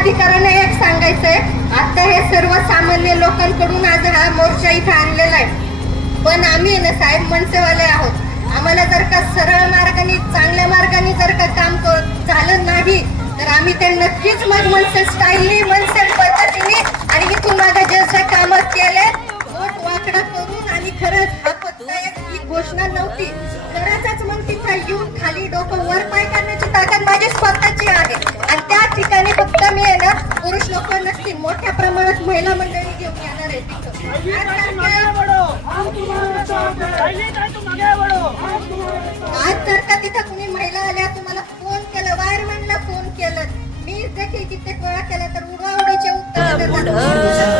अधिकाऱ्यांना एक सांगायचंय, आता हे सर्वसामान्य लोकांकडून आज हा मोर्चा इथे आणलेला आहे, पण आम्ही ना साहेब मनसेवाले आहोत. आम्हाला जर का सरळ मार्गाने चांगल्या मार्गाने जर का काम झालं नाही तर आम्ही ते नक्कीच मग मनसे स्टाईलनी मनसे पद्धतीने आणि इथून मागे जे जे काम केले वोट वाकडा करून आणि खरंच हा फक्त ही घोषणा नव्हती, खरंच मग तिथं येऊन खाली डोकं वर पाय करण्याची ताकद माझी स्वतःची आहे. आणि त्या ठिकाणी फक्त मी आहे ना पुरुष लोक नसतील, मोठ्या प्रमाणात महिला मंडळी घेऊन येणार आहे तिथं. आज जर का तिथं कुणी महिला आल्या तुम्हाला फोन केलं, वायरमॅनला फोन केलं, मी देखील कित्येक वेळा केला तर उडवाउडीचे उत्तर देतात.